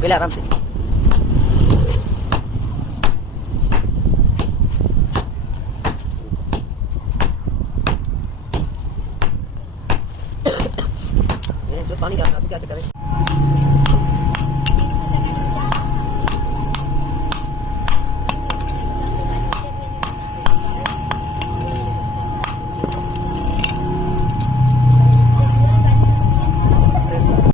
पहले आराम से जो पानी क्या चक्कर है।